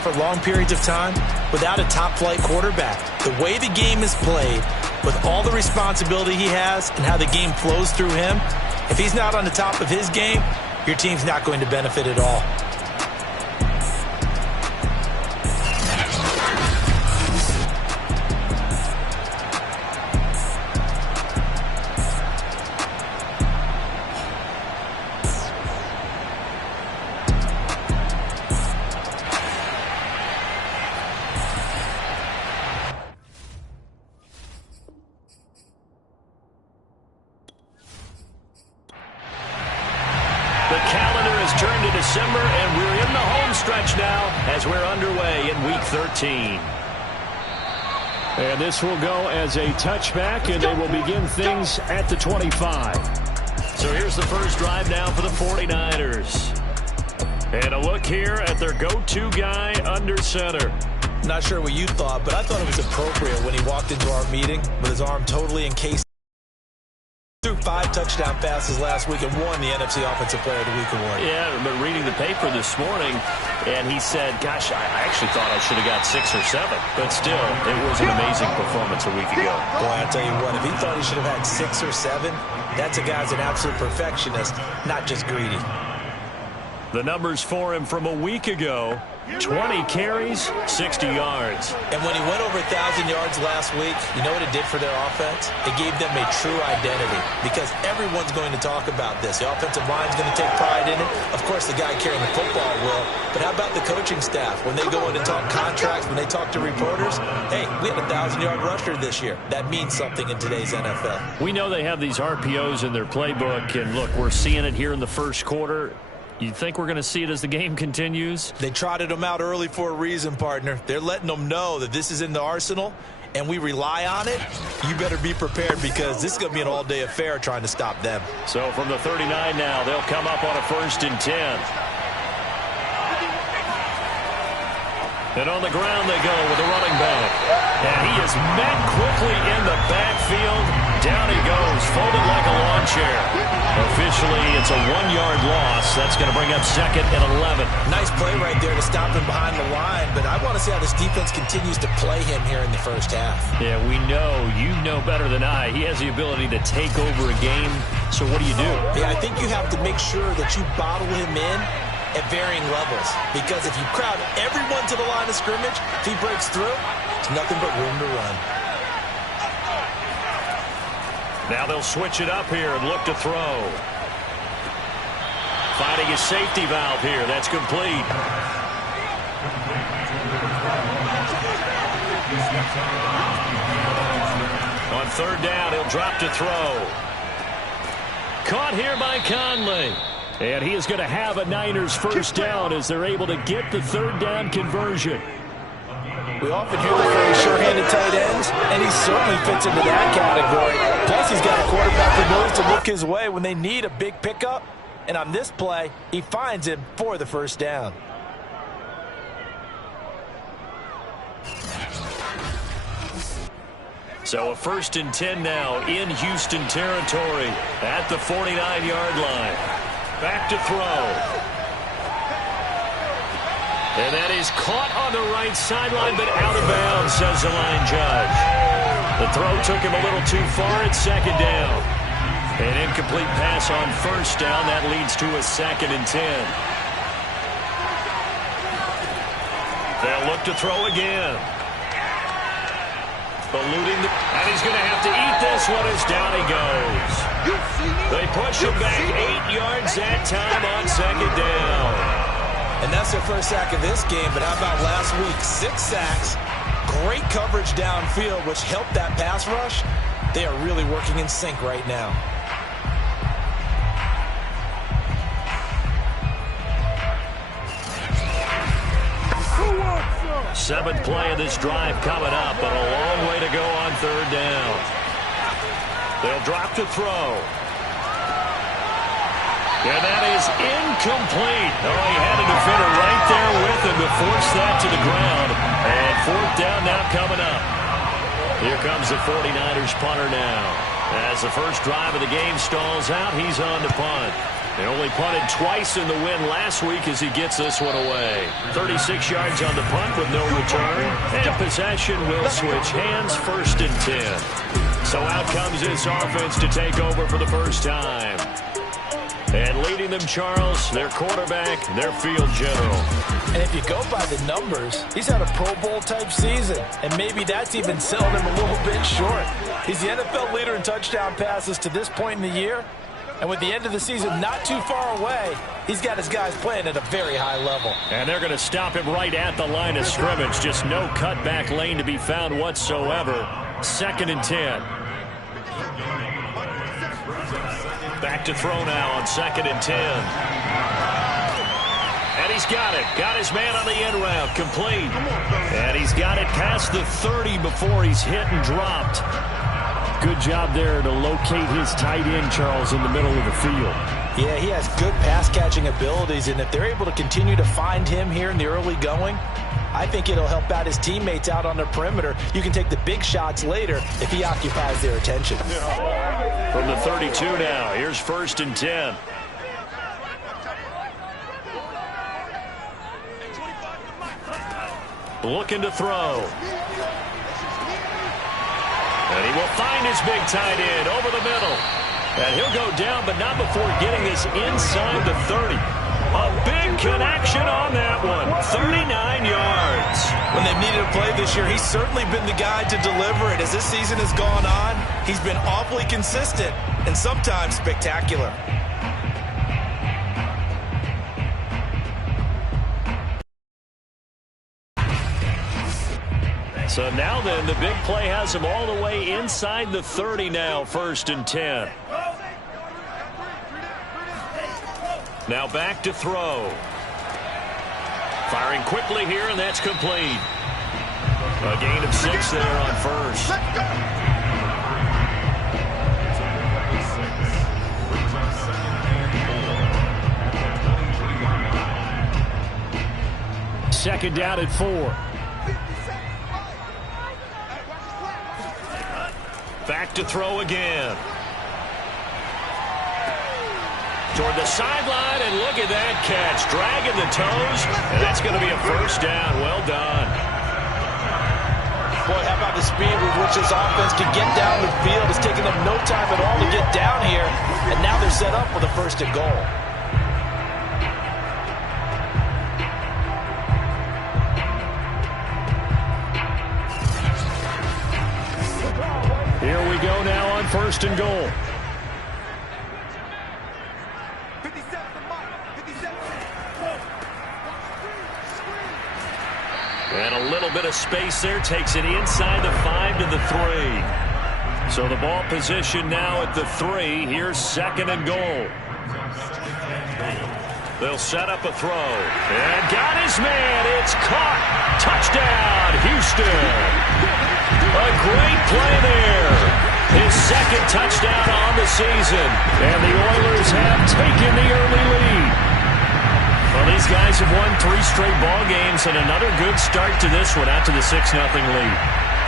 for long periods of time without a top-flight quarterback. The way the game is played, with all the responsibility he has and how the game flows through him, if he's not on the top of his game, your team's not going to benefit at all. The calendar has turned to December, and we're in the home stretch now as we're underway in Week 13. And this will go as a touchback, and they will begin things at the 25. So here's the first drive now for the 49ers. And a look here at their go-to guy under center. Not sure what you thought, but I thought it was appropriate when he walked into our meeting with his arm totally encased. Threw 5 touchdown passes last week and won the NFC Offensive Player of the Week award. Yeah, but reading the paper this morning, and he said, gosh, I actually thought I should have got 6 or 7. But still, it was an amazing performance a week ago. Boy, I'll tell you what, if he thought he should have had 6 or 7, that's a guy's an absolute perfectionist, not just greedy. The numbers for him from a week ago: 20 carries, 60 yards. And when he went over 1,000 yards last week, you know what it did for their offense? It gave them a true identity, because everyone's going to talk about this. The offensive line's going to take pride in it. Of course, the guy carrying the football will. But how about the coaching staff? When they go in and talk contracts, when they talk to reporters, hey, we had a 1,000-yard rusher this year. That means something in today's NFL. We know they have these RPOs in their playbook, and look, we're seeing it here in the first quarter. You think we're going to see it as the game continues? They trotted them out early for a reason, partner. They're letting them know that this is in the arsenal, and we rely on it. You better be prepared, because this is going to be an all-day affair trying to stop them. So from the 39 now, they'll come up on a 1st and 10. And on the ground they go with the running back. And he is met quickly in the backfield. Down he goes, folded like a lawn chair. Officially, it's a 1-yard loss. That's going to bring up 2nd and 11. Nice play right there to stop him behind the line, but I want to see how this defense continues to play him here in the first half. Yeah, we know. You know better than I. He has the ability to take over a game. So what do you do? Yeah, I think you have to make sure that you bottle him in at varying levels, because if you crowd everyone to the line of scrimmage, if he breaks through, it's nothing but room to run. Now they'll switch it up here and look to throw. Finding his safety valve here. That's complete. On 3rd down, he'll drop to throw. Caught here by Conley. And he is going to have a Niners first down as they're able to get the 3rd down conversion. We often hear the phrase sure-handed tight ends, and he certainly fits into that category. Plus, he's got a quarterback who knows to look his way when they need a big pickup. And on this play, he finds him for the first down. So a 1st and 10 now in Houston territory at the 49-yard line. Back to throw. And that is caught on the right sideline, but out of bounds, says the line judge. The throw took him a little too far at 2nd down. An incomplete pass on 1st down. That leads to a 2nd and 10. They'll look to throw again. Eluding and he's going to have to eat this one as down he goes. They push him back 8 yards that time on 2nd down. And that's their first sack of this game, but how about last week? 6 sacks, great coverage downfield, which helped that pass rush. They are really working in sync right now. Seventh play of this drive coming up, but a long way to go on 3rd down. They'll drop to throw. And that is incomplete. Oh, he had a defender right there with him to force that to the ground. And 4th down now coming up. Here comes the 49ers punter now. As the first drive of the game stalls out, he's on to punt. They only punted twice in the win last week as he gets this one away. 36 yards on the punt with no return. And possession will switch hands, 1st and 10. So out comes this offense to take over for the first time. And leading them, Charles, their quarterback, their field general. And if you go by the numbers, he's had a Pro Bowl type season. And maybe that's even selling him a little bit short. He's the NFL leader in touchdown passes to this point in the year. And with the end of the season not too far away, he's got his guys playing at a very high level. And they're going to stop him right at the line of scrimmage. Just no cutback lane to be found whatsoever. 2nd and 10. Back to throw now on 2nd and 10. And he's got it. Got his man on the end route. Complete. And he's got it past the 30 before he's hit and dropped. Good job there to locate his tight end, Charles, in the middle of the field. Yeah, he has good pass-catching abilities, and if they're able to continue to find him here in the early going, I think it'll help out his teammates out on the perimeter. You can take the big shots later if he occupies their attention. From the 32 now, here's 1st and 10. Looking to throw. And he will find his big tight end over the middle. And he'll go down, but not before getting this inside the 30. A big connection on that one. 39 yards. When they've needed a play this year, he's certainly been the guy to deliver it. As this season has gone on, he's been awfully consistent and sometimes spectacular. So now then, the big play has him all the way inside the 30 now, 1st and 10. Now back to throw. Firing quickly here, and that's complete. A gain of 6 there on 1st. Second down at 4. Back to throw again. Toward the sideline, and look at that catch. Dragging the toes, and that's going to be a 1st down. Well done. Boy, how about the speed with which this offense can get down the field? It's taken them no time at all to get down here, and now they're set up with a 1st and goal. Here we go now on 1st and goal. And a little bit of space there. Takes it inside the 5 to the 3. So the ball position now at the 3. Here's 2nd and goal. They'll set up a throw. And got his man. It's caught. Touchdown, Houston. A great play there. His 2nd touchdown on the season. And the Oilers have taken the early lead. Well, these guys have won 3 straight ball games, and another good start to this one out to the 6-0 lead.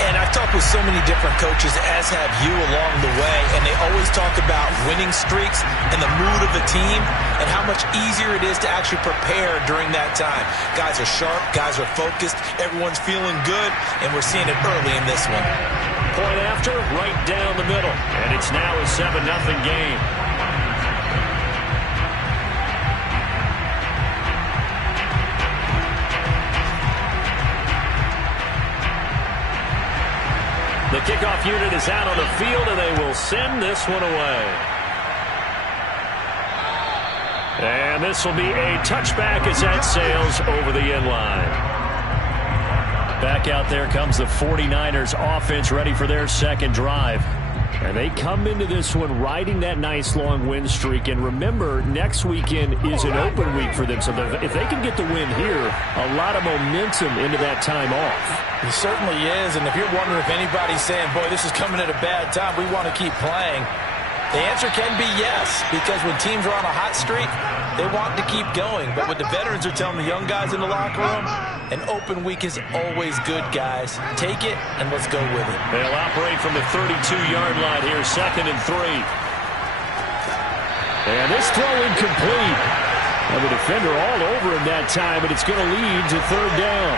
And I've talked with so many different coaches, as have you, along the way, and they always talk about winning streaks and the mood of the team and how much easier it is to actually prepare during that time. Guys are sharp, guys are focused, everyone's feeling good, and we're seeing it early in this one. Point after, right down the middle, and it's now a 7-0 game. The kickoff unit is out on the field, and they will send this one away. And this will be a touchback as that sails over the end line. Back out there comes the 49ers offense, ready for their 2nd drive. And they come into this one riding that nice long win streak. And remember, next weekend is an open week for them. So if they can get the win here, a lot of momentum into that time off. It certainly is. And if you're wondering if anybody's saying, boy, this is coming at a bad time, we want to keep playing, the answer can be yes, because when teams are on a hot streak, they want to keep going. But what the veterans are telling the young guys in the locker room, an open week is always good, guys. Take it, and let's go with it. They'll operate from the 32-yard line here, 2nd and 3. And this throw incomplete. And the defender all over him that time, but it's going to lead to third down.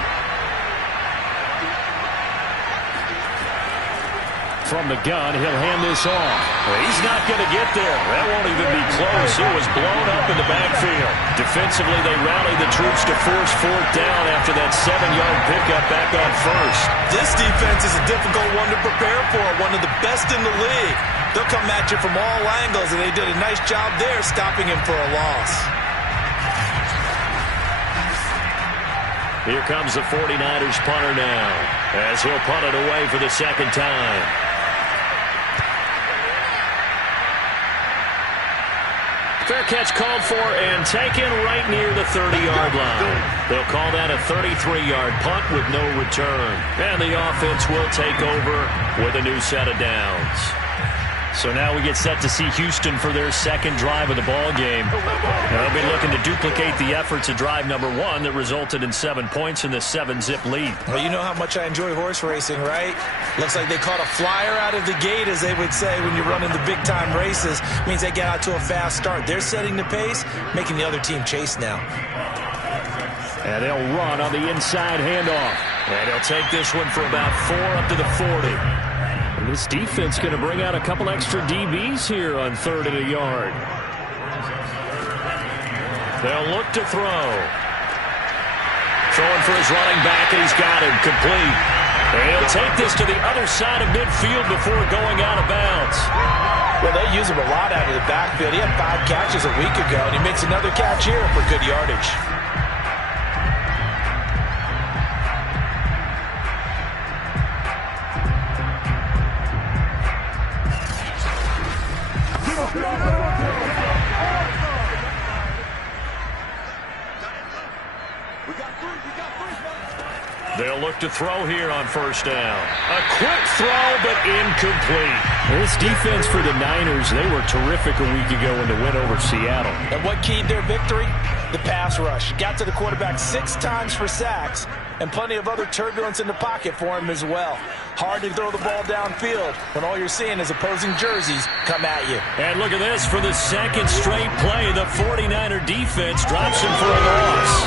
From the gun, he'll hand this off. Well, he's not going to get there. That won't even be close. It was blown up in the backfield. Defensively, they rallied the troops to force fourth down after that 7-yard pickup back on first. This defense is a difficult one to prepare for, one of the best in the league. They'll come at you from all angles, and they did a nice job there stopping him for a loss. Here comes the 49ers punter now, as he'll punt it away for the second time. Fair catch called for and taken right near the 30-yard line. They'll call that a 33-yard punt with no return. And the offense will take over with a new set of downs. So now we get set to see Houston for their second drive of the ball game. They'll be looking to duplicate the efforts of drive number 1 that resulted in 7 points in the 7-zip lead. Well, you know how much I enjoy horse racing, right? Looks like they caught a flyer out of the gate, as they would say when you're running the big-time races. Means they get out to a fast start. They're setting the pace, making the other team chase now. And they'll run on the inside handoff. And he'll take this one for about 4 up to the 40. And this defense going to bring out a couple extra DBs here on 3rd and a yard. They'll look to throw. Throwing for his running back, and he's got him complete. And he'll take this to the other side of midfield before going out of bounds. Well, they use him a lot out of the backfield. He had 5 catches a week ago, and he makes another catch here for good yardage. They'll look to throw here on first down. A quick throw, but incomplete. This defense for the Niners, they were terrific a week ago in the win over Seattle. And what keyed their victory? The pass rush. Got to the quarterback 6 times for sacks, and plenty of other turbulence in the pocket for him as well. Hard to throw the ball downfield when all you're seeing is opposing jerseys come at you. And look at this. For the second straight play, the 49er defense drops him for a loss.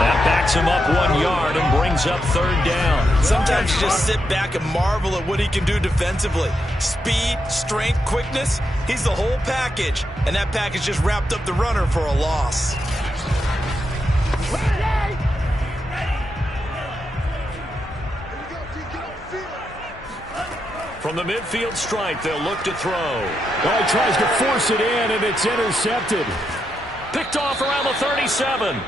That backs him up 1 yard and brings up third down. Sometimes you just sit back and marvel at what he can do defensively. Speed, strength, quickness, he's the whole package. And that package just wrapped up the runner for a loss. From the midfield stripe, they'll look to throw. Well, he tries to force it in, and it's intercepted. Picked off around the 37.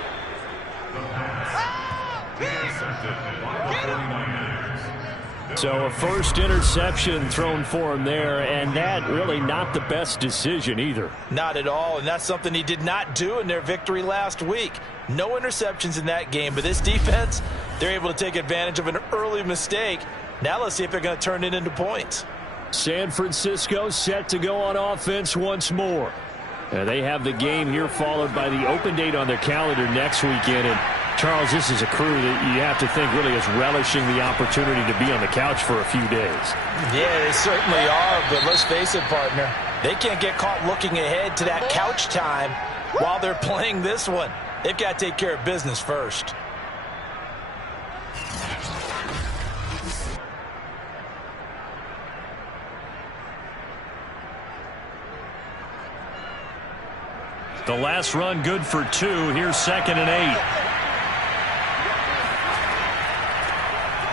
So a first interception thrown for him there, and that really not the best decision either. Not at all, and that's something he did not do in their victory last week. No interceptions in that game, but this defense, they're able to take advantage of an early mistake. Now let's see if they're going to turn it into points. San Francisco set to go on offense once more. They have the game here followed by the open date on their calendar next weekend. And Charles, this is a crew that you have to think really is relishing the opportunity to be on the couch for a few days. Yeah, they certainly are, but let's face it, partner. They can't get caught looking ahead to that couch time while they're playing this one. They've got to take care of business first. The last run good for 2. Here's 2nd and 8.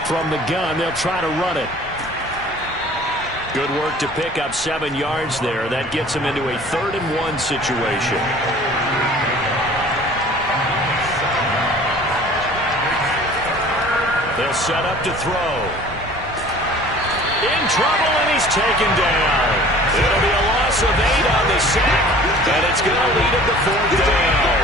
From the gun, they'll try to run it. Good work to pick up 7 yards there. That gets him into a 3rd and 1 situation. They'll set up to throw. In trouble, and he's taken down. It'll be a loss of 8 on the sack, and it's going to lead him to 4th down.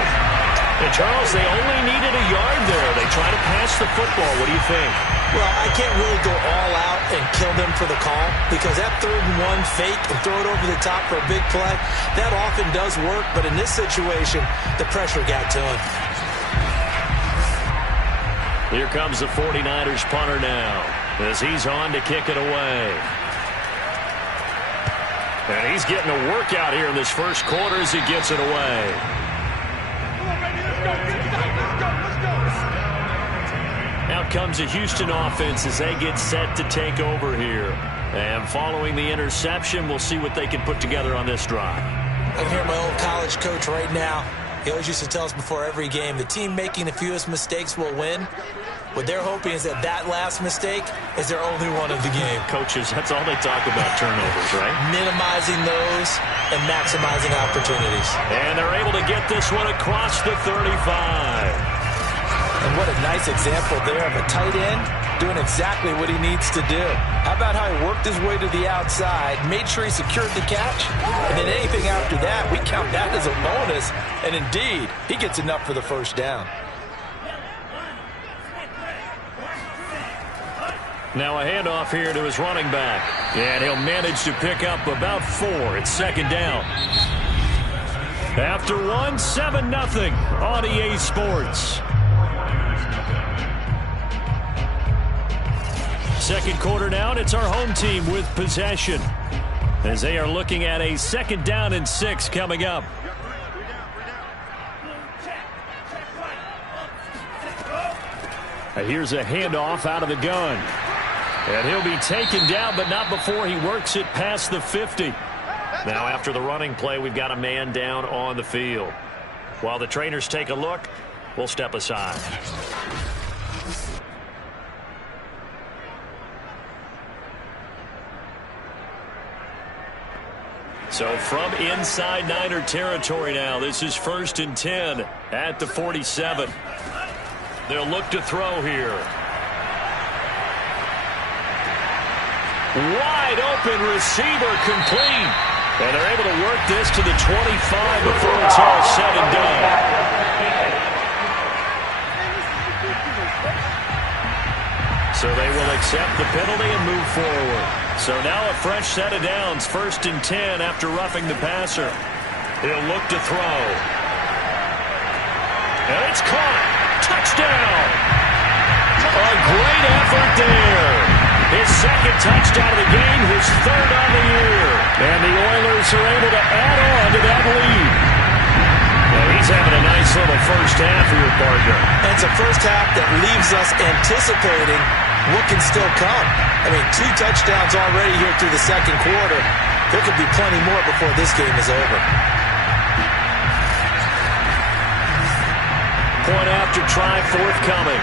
And Charles, they only needed a yard there. They try to pass the football. What do you think? Well, I can't really go all out and kill them for the call, because that 3rd and 1 fake and throw it over the top for a big play, that often does work. But in this situation, the pressure got to him. Here comes the 49ers punter now, as he's on to kick it away. And he's getting a workout here in this first quarter as he gets it away. Out comes the Houston offense as they get set to take over here. And following the interception, we'll see what they can put together on this drive. I can hear my old college coach right now. He always used to tell us before every game, the team making the fewest mistakes will win. What they're hoping is that that last mistake is their only one of the game. Coaches, that's all they talk about, turnovers, right? Minimizing those and maximizing opportunities. And they're able to get this one across the 35. And what a nice example there of a tight end doing exactly what he needs to do. How about how he worked his way to the outside, made sure he secured the catch, and then anything after that, we count that as a bonus. And indeed, he gets enough for the first down. Now a handoff here to his running back. And he'll manage to pick up about 4. It's second down. After one, 7-0 on EA Sports. Second quarter now, and it's our home team with possession as they are looking at a 2nd down and 6 coming up. Here's a handoff out of the gun. And he'll be taken down, but not before he works it past the 50. Now after the running play, we've got a man down on the field. While the trainers take a look, we'll step aside. So from inside Niner territory now, this is 1st and 10 at the 47. They'll look to throw here. Wide open receiver complete. And they're able to work this to the 25 before it's all said and done. So they will accept the penalty and move forward. So now a fresh set of downs, 1st and 10 after roughing the passer. He'll look to throw. And it's caught. Touchdown. A great effort there. His 2nd touchdown of the game, his 3rd on the year. And the Oilers are able to add on to that lead. Well, he's having a nice little first half for your partner. And it's a first half that leaves us anticipating what can still come. I mean, 2 touchdowns already here through the second quarter. There could be plenty more before this game is over. Point after try forthcoming.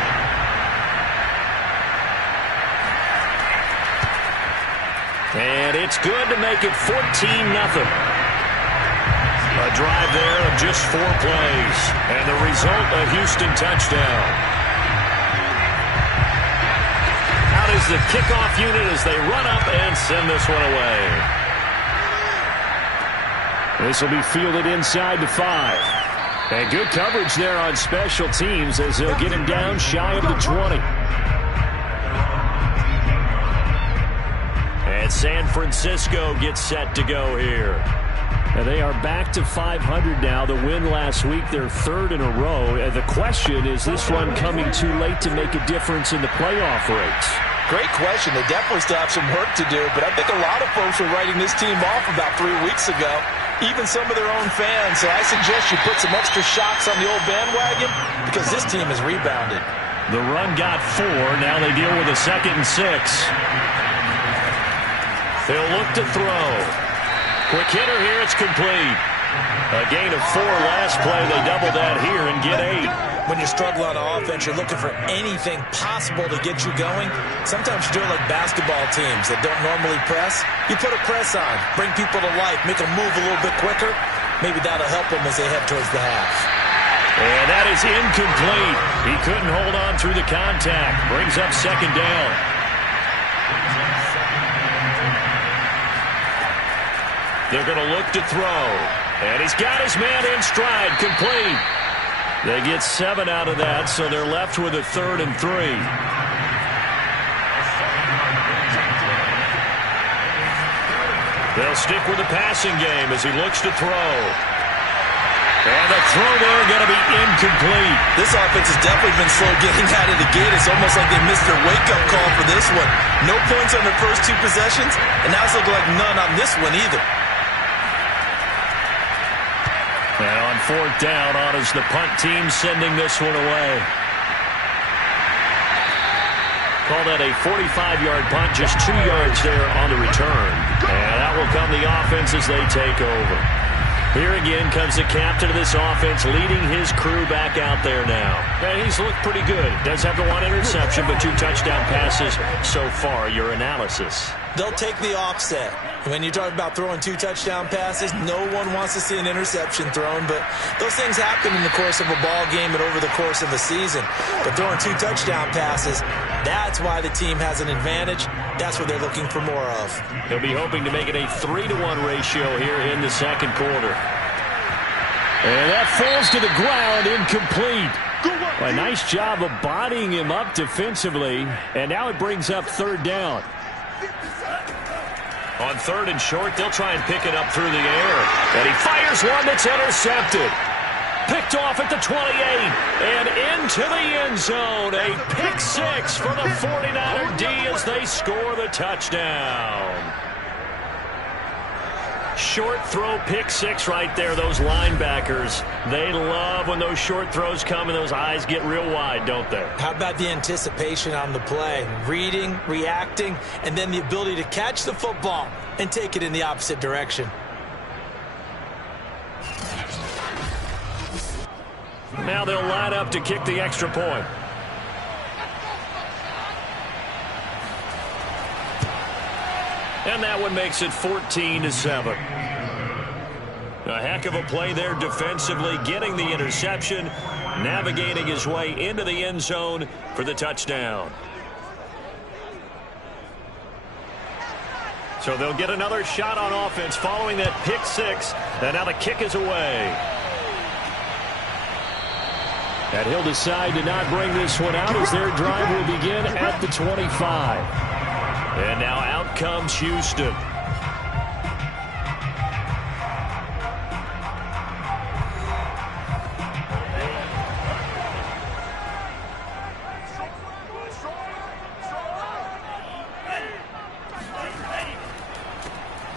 And it's good to make it 14-0. A drive there of just 4 plays. And the result, a Houston touchdown. Out is the kickoff unit as they run up and send this one away. This will be fielded inside the 5. And good coverage there on special teams as they'll get him down shy of the 20. And San Francisco gets set to go here. And they are back to 500 now. The win last week, their 3rd in a row. And the question, is this one coming too late to make a difference in the playoff race? Great question. They definitely still have some work to do, but I think a lot of folks were writing this team off about 3 weeks ago, even some of their own fans. So I suggest you put some extra shots on the old bandwagon because this team has rebounded. The run got 4. Now they deal with a 2nd and 6. They'll look to throw. Quick hitter here, it's complete. A gain of 4 last play. They double that here and get 8. When you're struggling on offense, you're looking for anything possible to get you going. Sometimes you do it like basketball teams that don't normally press. You put a press on, bring people to life, make them move a little bit quicker. Maybe that'll help them as they head towards the half. And that is incomplete. He couldn't hold on through the contact. Brings up 2nd down. They're going to look to throw. And he's got his man in stride, complete. They get 7 out of that, so they're left with a 3rd and 3. They'll stick with the passing game as he looks to throw. And the throw there going to be incomplete. This offense has definitely been slow getting out of the gate. It's almost like they missed their wake-up call for this one. No points on their first 2 possessions, and now it's looking like none on this one either. And on fourth down, on is the punt team sending this one away. Call that a 45-yard punt, just 2 yards there on the return. And that will come the offense as they take over. Here again comes the captain of this offense, leading his crew back out there now. And he's looked pretty good. Does have the 1 interception, but 2 touchdown passes so far. Your analysis. They'll take the offset. When you're talking about throwing 2 touchdown passes, no one wants to see an interception thrown, but those things happen in the course of a ball game and over the course of a season. But throwing 2 touchdown passes, that's why the team has an advantage. That's what they're looking for more of. He'll be hoping to make it a 3-to-1 ratio here in the second quarter. And that falls to the ground, incomplete. A nice job of bodying him up defensively, and now it brings up third down. On third and short, they'll try and pick it up through the air. And he fires one that's intercepted. Picked off at the 28 and into the end zone. A pick 6 for the 49er D as they score the touchdown. Short throw, pick 6 right there. Those linebackers, they love when those short throws come and those eyes get real wide, don't they? How about the anticipation on the play? Reading, reacting, and then the ability to catch the football and take it in the opposite direction. Now they'll line up to kick the extra point. And that one makes it 14-7. A heck of a play there defensively, getting the interception, navigating his way into the end zone for the touchdown. So they'll get another shot on offense following that pick 6, and now the kick is away. And he'll decide to not bring this one out as their drive will begin at the 25. And now out comes Houston.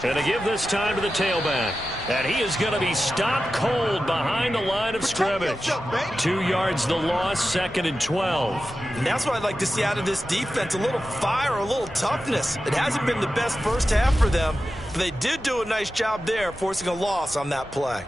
And to give this time to the tailback. And he is going to be stopped cold behind the line of scrimmage. 2 yards the loss, 2nd and 12. And that's what I'd like to see out of this defense, a little fire, a little toughness. It hasn't been the best first half for them, but they did do a nice job there, forcing a loss on that play.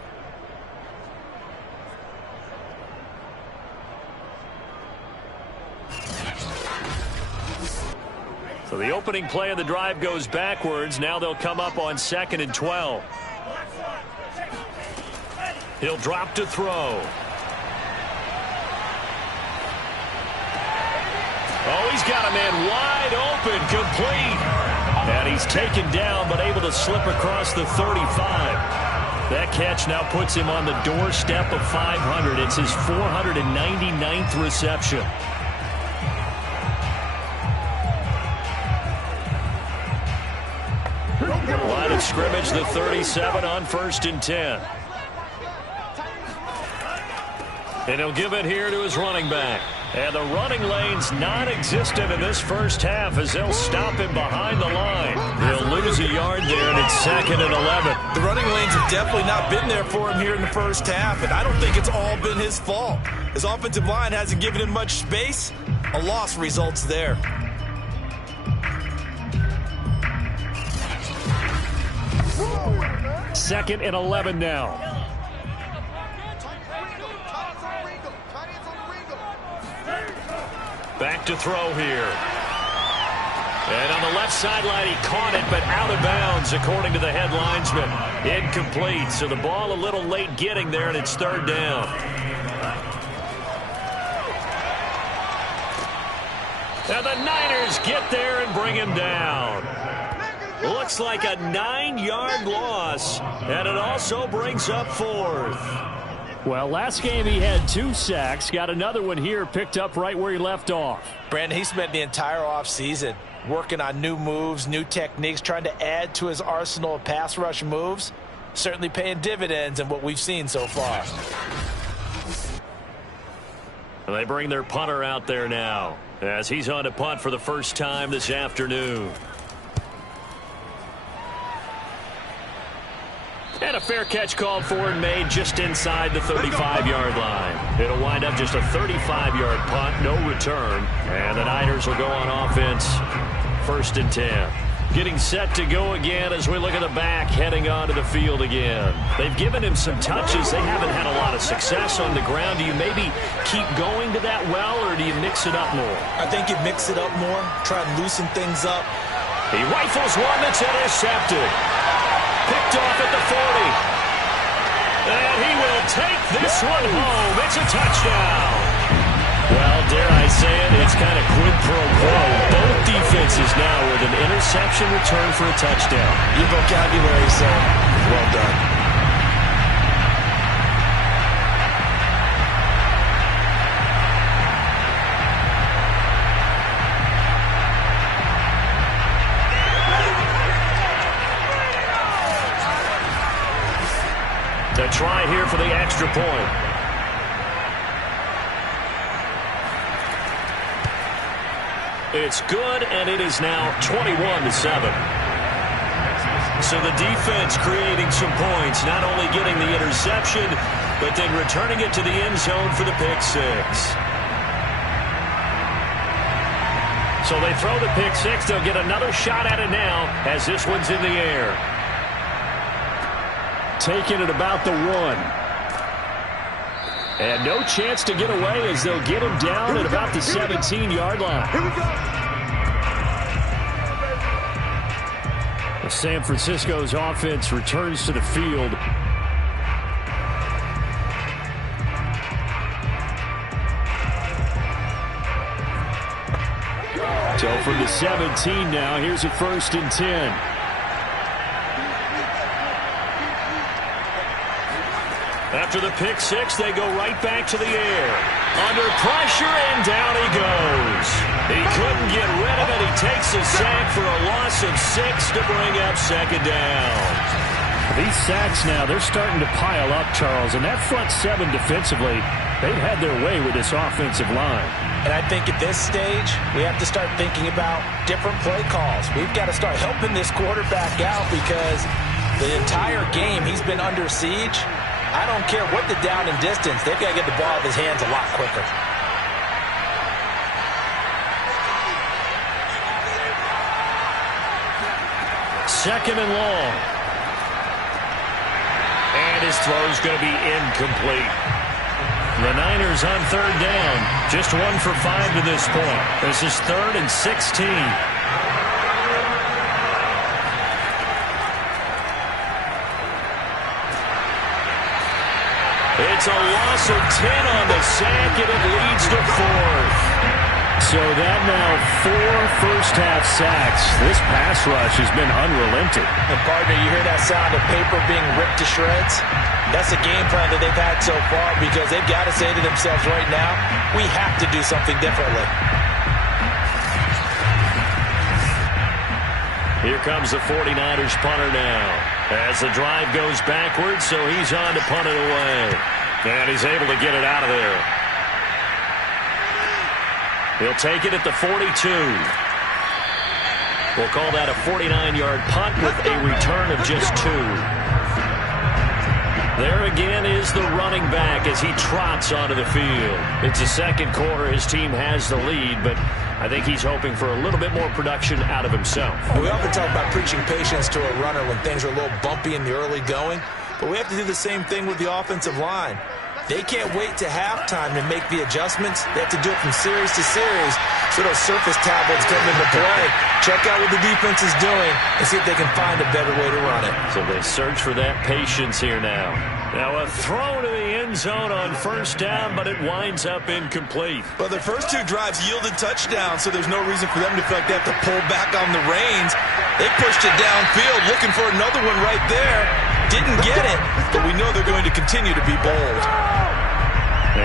So the opening play of the drive goes backwards. Now they'll come up on 2nd and 12. He'll drop to throw. Oh, he's got a man wide open, complete. And he's taken down, but able to slip across the 35. That catch now puts him on the doorstep of 500. It's his 499th reception. Line of scrimmage, the 37 on 1st and 10. And he'll give it here to his running back. And the running lane's non-existent in this first half as they'll stop him behind the line. He'll lose a yard there, and it's 2nd and 11. The running lanes have definitely not been there for him here in the first half, and I don't think it's all been his fault. His offensive line hasn't given him much space. A loss results there. Second and 11 now. Back to throw here. And on the left sideline, he caught it, but out of bounds, according to the head linesman. Incomplete, so the ball a little late getting there, and it's 3rd down. And the Niners get there and bring him down. Looks like a 9-yard loss, and it also brings up 4th. Well, last game he had 2 sacks. Got another one here, picked up right where he left off. Brandon, he spent the entire offseason working on new moves, new techniques, trying to add to his arsenal of pass rush moves. Certainly paying dividends in what we've seen so far. And they bring their punter out there now as he's on to punt for the first time this afternoon. And a fair catch called for and made just inside the 35-yard line. It'll wind up just a 35-yard punt, no return. And the Niners will go on offense, 1st and 10. Getting set to go again as we look at the back, heading onto the field again. They've given him some touches. They haven't had a lot of success on the ground. Do you maybe keep going to that well, or do you mix it up more? I think you mix it up more, try and loosen things up. He rifles one that's intercepted. Picked off at the 40. And he will take this one home. It's a touchdown. Well, dare I say it, it's kind of quid pro quo. Both defenses now with an interception return for a touchdown. Your vocabulary, sir. Well done. The try here for the extra point. It's good, and it is now 21-7. So the defense creating some points, not only getting the interception, but then returning it to the end zone for the pick six. So they throw the pick six. They'll get another shot at it now as this one's in the air. Taking it about the 1. And no chance to get away as they'll get him down at about the 17-yard line. Here we go. San Francisco's offense returns to the field. So from the 17 now, here's a 1st and 10. After the pick six, they go right back to the air. Under pressure, and down he goes. He couldn't get rid of it. He takes a sack for a loss of 6 to bring up 2nd down. These sacks now, they're starting to pile up, Charles. And that front 7 defensively, they've had their way with this offensive line. And I think at this stage, we have to start thinking about different play calls. We've got to start helping this quarterback out because the entire game he's been under siege. I don't care what the down and distance. They've got to get the ball out of his hands a lot quicker. Second and long. And his throw's going to be incomplete. The Niners on 3rd down. Just 1 for 5 to this point. This is 3rd and 16. It's a loss of 10 on the sack, and it leads to 4th. So that now 4 first-half sacks. This pass rush has been unrelenting. And, partner, you hear that sound of paper being ripped to shreds? That's the game plan that they've had so far because they've got to say to themselves right now, we have to do something differently. Here comes the 49ers punter now. As the drive goes backwards, so he's on to punt it away. And he's able to get it out of there. He'll take it at the 42. We'll call that a 49-yard punt with a return of just 2. There again is the running back as he trots onto the field. It's the second quarter. His team has the lead, but I think he's hoping for a little bit more production out of himself. We often talk about preaching patience to a runner when things are a little bumpy in the early going, but we have to do the same thing with the offensive line. They can't wait to halftime to make the adjustments. They have to do it from series to series so those surface tablets come into play. Check out what the defense is doing and see if they can find a better way to run it. So they search for that patience here now. Now a throw to the end zone on 1st down, but it winds up incomplete. Well, their first 2 drives yielded touchdowns, so there's no reason for them to feel like they have to pull back on the reins. They pushed it downfield, looking for another one right there. Didn't get it, but we know they're going to continue to be bold.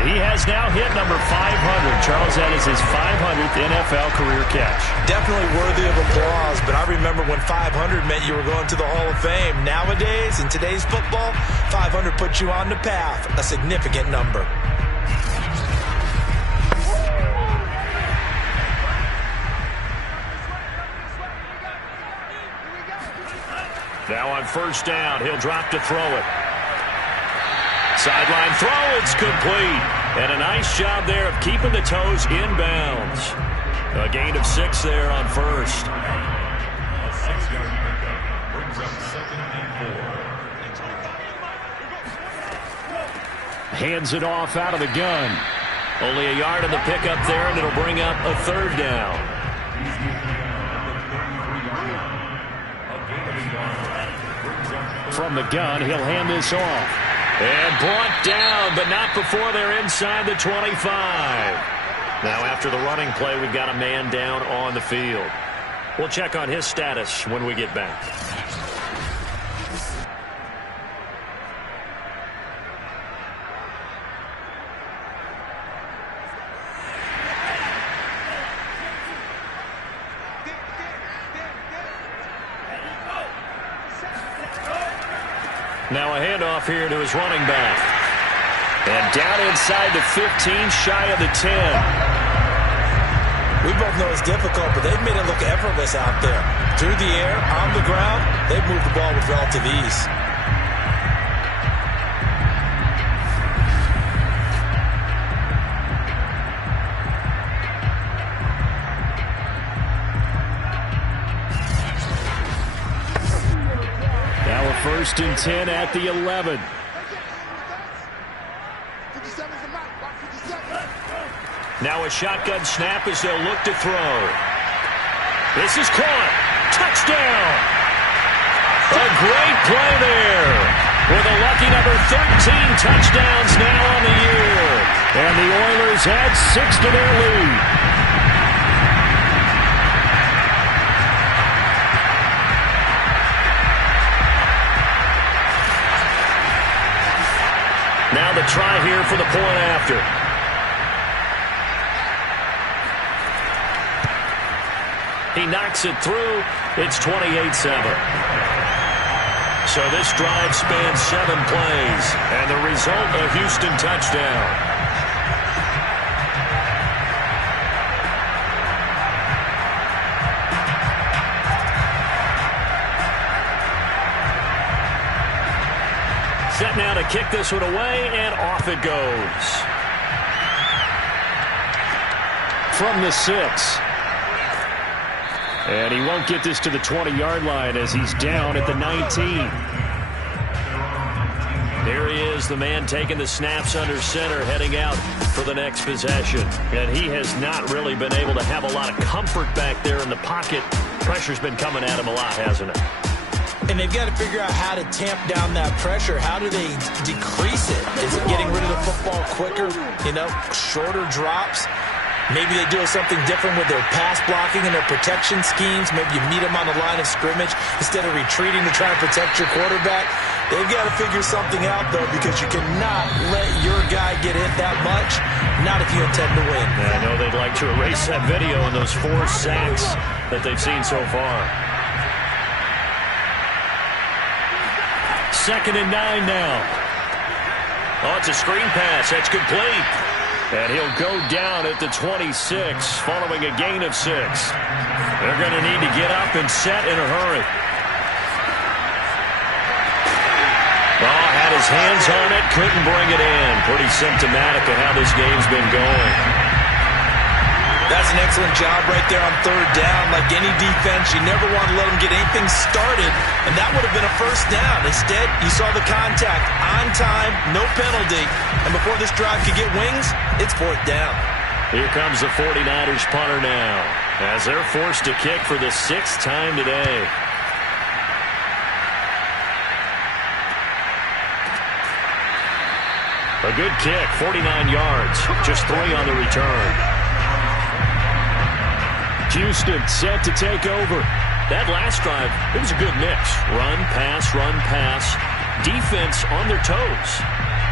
He has now hit number 500. Charles, that is his 500th NFL career catch. Definitely worthy of applause, but I remember when 500 meant you were going to the Hall of Fame. Nowadays, in today's football, 500 puts you on the path, a significant number. Now on first down, he'll drop to throw it. Sideline throw, it's complete. And a nice job there of keeping the toes in bounds. A gain of 6 there on first. A 6-yard pickup brings up 2nd and 4. Hands it off out of the gun. Only a yard on the pickup there, and it'll bring up a 3rd down. From the gun, he'll hand this off. And brought down, but not before they're inside the 25. Now after the running play, we've got a man down on the field. We'll check on his status when we get back. Now a handoff here to his running back. And down inside the 15, shy of the 10. We both know it's difficult, but they've made it look effortless out there. Through the air, on the ground, they've moved the ball with relative ease. Now a 1st and 10 at the 11. Now a shotgun snap as they'll look to throw. This is caught. Touchdown! A great play there. With a lucky number 13 touchdowns now on the year. And the Oilers add 6 to their lead. Now the try here for the point after. He knocks it through. It's 28-7. So this drive spans 7 plays. And the result, a Houston touchdown. Set now to kick this one away, and off it goes. From the 6. And he won't get this to the 20-yard line as he's down at the 19. There he is, the man taking the snaps under center, heading out for the next possession. And he has not really been able to have a lot of comfort back there in the pocket. Pressure's been coming at him a lot, hasn't it? And they've got to figure out how to tamp down that pressure. How do they decrease it? Is it getting rid of the football quicker? Shorter drops? Maybe they do something different with their pass blocking and their protection schemes. Maybe you meet them on the line of scrimmage instead of retreating to try and protect your quarterback. They've got to figure something out, though, because you cannot let your guy get hit that much, not if you intend to win. I know they'd like to erase that video and those 4 sacks that they've seen so far. 2nd and 9 now. Oh, it's a screen pass. That's complete. And he'll go down at the 26 following a gain of 6. They're going to need to get up and set in a hurry. Oh, had his hands on it, couldn't bring it in. Pretty symptomatic of how this game's been going. That's an excellent job right there on 3rd down. Like any defense, you never want to let them get anything started, and that would have been a 1st down. Instead, you saw the contact on time, no penalty, and before this drive could get wings, it's 4th down. Here comes the 49ers punter now, as they're forced to kick for the 6th time today. A good kick, 49 yards, just 3 on the return. Houston set to take over. That last drive, it was a good mix. Run, pass, defense on their toes.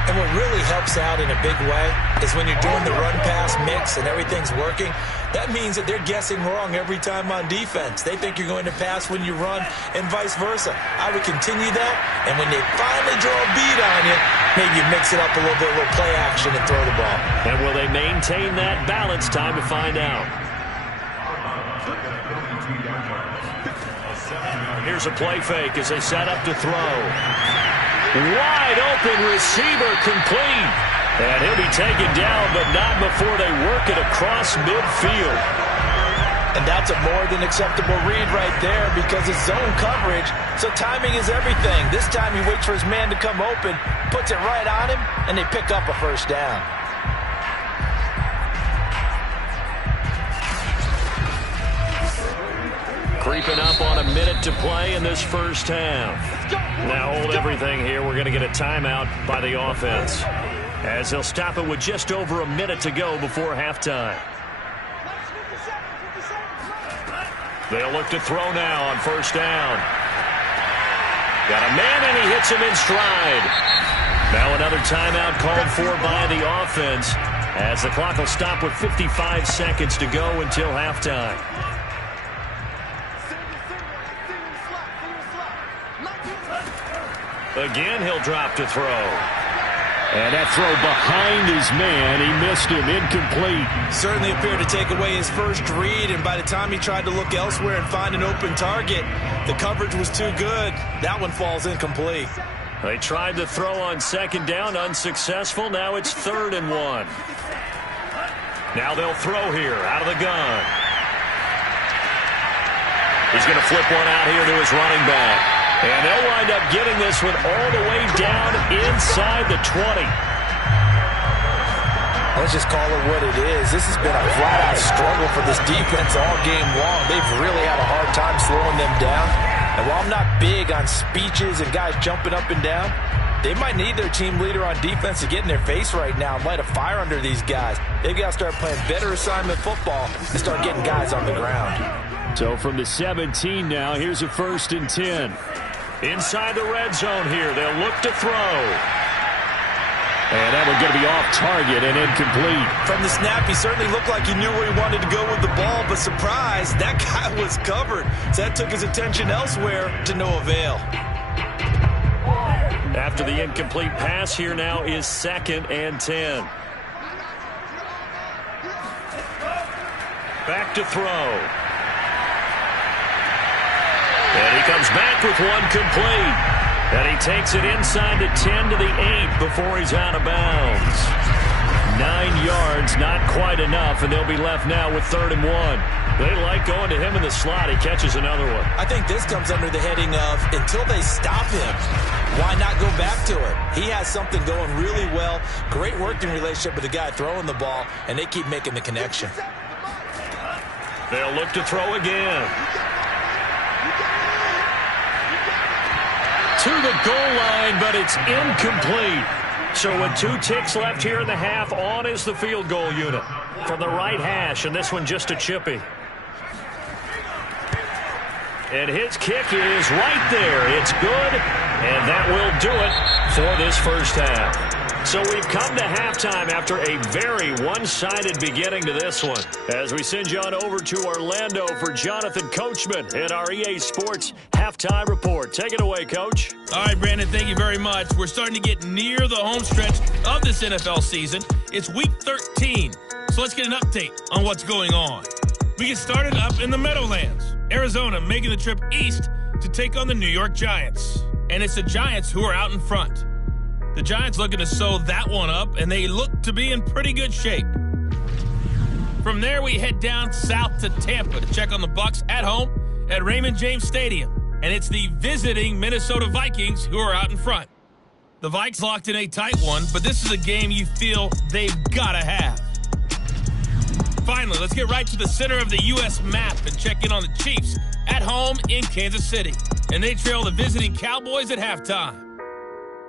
And what really helps out in a big way is when you're doing the run-pass mix and everything's working, that means that they're guessing wrong every time on defense. They think you're going to pass when you run and vice versa. I would continue that, and when they finally draw a bead on you, maybe you mix it up a little bit, a little play action and throw the ball. And will they maintain that balance? Time to find out. Here's a play fake as they set up to throw. Wide open receiver complete. And he'll be taken down, but not before they work it across midfield. And that's a more than acceptable read right there because it's zone coverage, so timing is everything. This time he waits for his man to come open, puts it right on him, and they pick up a first down. Creeping up on a minute to play in this first half. Now hold everything here. We're going to get a timeout by the offense, as they'll stop it with just over a minute to go before halftime. They'll look to throw now on first down. Got a man, and he hits him in stride. Now another timeout called for by the offense, as the clock will stop with 55 seconds to go until halftime. Again, he'll drop to throw. And that throw behind his man, he missed him, incomplete. Certainly appeared to take away his first read, and by the time he tried to look elsewhere and find an open target, the coverage was too good. That one falls incomplete. They tried to throw on second down, unsuccessful. Now it's 3rd and 1. Now they'll throw here, out of the gun. He's going to flip one out here to his running back. And they'll wind up getting this one all the way down inside the 20. Let's just call it what it is. This has been a flat-out struggle for this defense all game long. They've really had a hard time slowing them down. And while I'm not big on speeches and guys jumping up and down, they might need their team leader on defense to get in their face right now and light a fire under these guys. They've got to start playing better assignment football and start getting guys on the ground. So from the 17 now, here's a 1st and 10. Inside the red zone here, they'll look to throw. And that one going to be off target and incomplete. From the snap, he certainly looked like he knew where he wanted to go with the ball, but surprise, that guy was covered. So that took his attention elsewhere to no avail. After the incomplete pass, here now is 2nd and 10. Back to throw. And he comes back with one complete. And he takes it inside the 10 to the 8 before he's out of bounds. 9 yards, not quite enough, and they'll be left now with 3rd and 1. They like going to him in the slot. He catches another one. I think this comes under the heading of until they stop him, why not go back to it? He has something going really well. Great working relationship with the guy throwing the ball, and they keep making the connection. They'll look to throw again. To the goal line, but it's incomplete. So with 2 ticks left here in the half, on is the field goal unit from the right hash, and this one just a chippy. And his kick is right there. It's good, and that will do it for this first half. So we've come to halftime after a very one-sided beginning to this one. As we send you on over to Orlando for Jonathan Coachman in our EA Sports Halftime Report. Take it away, Coach. All right, Brandon, thank you very much. We're starting to get near the home stretch of this NFL season. It's Week 13, so let's get an update on what's going on. We get started up in the Meadowlands. Arizona making the trip east to take on the New York Giants. And it's the Giants who are out in front. The Giants looking to sew that one up, and they look to be in pretty good shape. From there, we head down south to Tampa to check on the Bucs at home at Raymond James Stadium. And it's the visiting Minnesota Vikings who are out in front. The Vikes locked in a tight one, but this is a game you feel they've got to have. Finally, let's get right to the center of the U.S. map and check in on the Chiefs at home in Kansas City. And they trail the visiting Cowboys at halftime.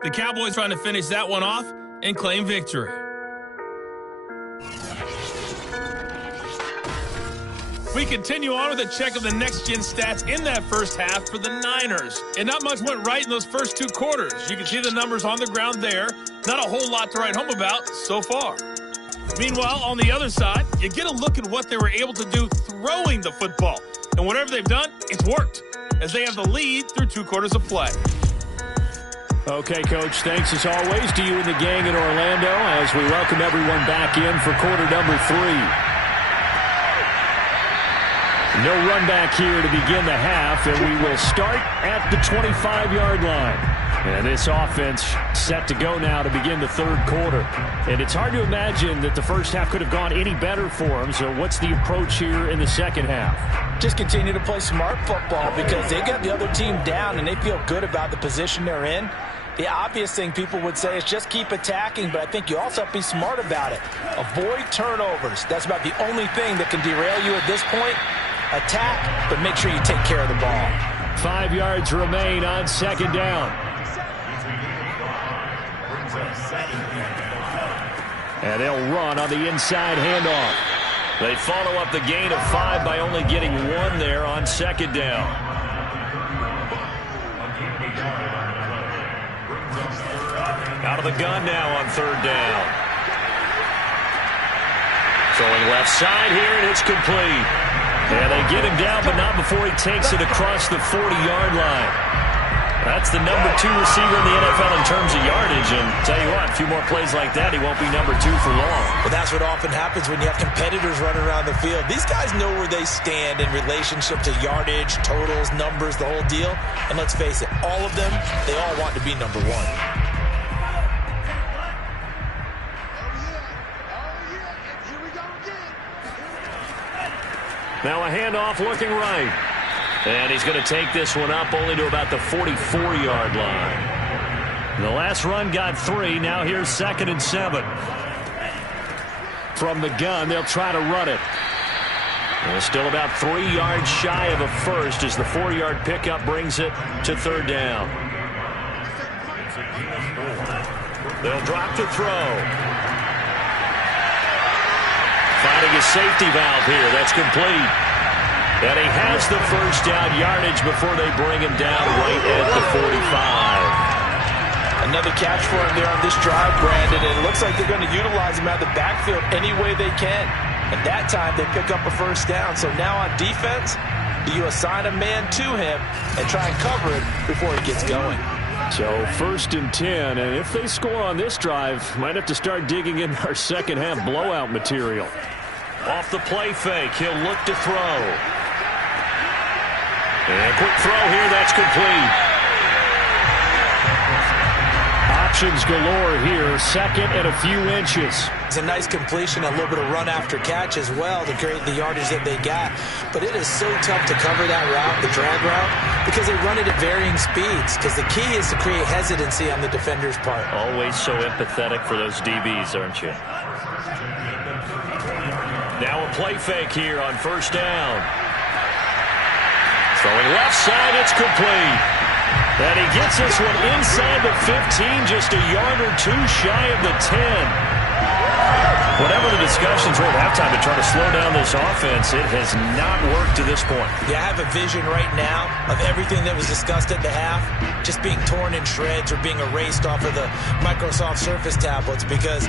The Cowboys trying to finish that one off and claim victory. We continue on with a check of the next-gen stats in that first half for the Niners. And not much went right in those first 2 quarters. You can see the numbers on the ground there. Not a whole lot to write home about so far. Meanwhile, on the other side, you get a look at what they were able to do throwing the football. And whatever they've done, it's worked, as they have the lead through 2 quarters of play. Okay, Coach, thanks as always to you and the gang in Orlando as we welcome everyone back in for quarter number 3. No run back here to begin the half, and we will start at the 25-yard line. And this offense set to go now to begin the third quarter. And it's hard to imagine that the first half could have gone any better for them. So what's the approach here in the second half? Just continue to play smart football because they got the other team down and they feel good about the position they're in. The obvious thing people would say is just keep attacking, but I think you also have to be smart about it. Avoid turnovers. That's about the only thing that can derail you at this point. Attack, but make sure you take care of the ball. 5 yards remain on second down. And they'll run on the inside handoff. They follow up the gain of 5 by only getting 1 there on second down. Out of the gun now on third down. Throwing left side here, and it's complete. And they get him down, but not before he takes it across the 40-yard line. That's the number 2 receiver in the NFL in terms of yardage. And tell you what, a few more plays like that, he won't be number 2 for long. Well, that's what often happens when you have competitors running around the field. These guys know where they stand in relationship to yardage, totals, numbers, the whole deal. And let's face it, all of them, they all want to be number 1. Now a handoff looking right. And he's going to take this one up only to about the 44-yard line. The last run got 3. Now here's 2nd and 7. From the gun, they'll try to run it. Well, still about 3 yards shy of a first as the 4-yard pickup brings it to third down. They'll drop to throw. Finding a safety valve here. That's complete. And he has the first down yardage before they bring him down right at the 45. Another catch for him there on this drive, Brandon. And it looks like they're going to utilize him out of the backfield any way they can. And that time they pick up a first down. So now on defense, do you assign a man to him and try and cover it before he gets going? So 1st and 10, and if they score on this drive, might have to start digging in our second half blowout material. Off the play fake, he'll look to throw. And quick throw here, that's complete. Options galore here, 2nd and a few inches. It's a nice completion, a little bit of run after catch as well to create the yardage that they got. But it is so tough to cover that route, the drag route, because they run it at varying speeds. Because the key is to create hesitancy on the defender's part. Always so empathetic for those DBs, aren't you? Now a play fake here on first down. Throwing left side, it's complete. And he gets this one inside the 15, just a yard or 2 shy of the 10. Whatever the discussions were at halftime to try to slow down this offense, it has not worked to this point. Yeah, I have a vision right now of everything that was discussed at the half just being torn in shreds or being erased off of the Microsoft Surface tablets because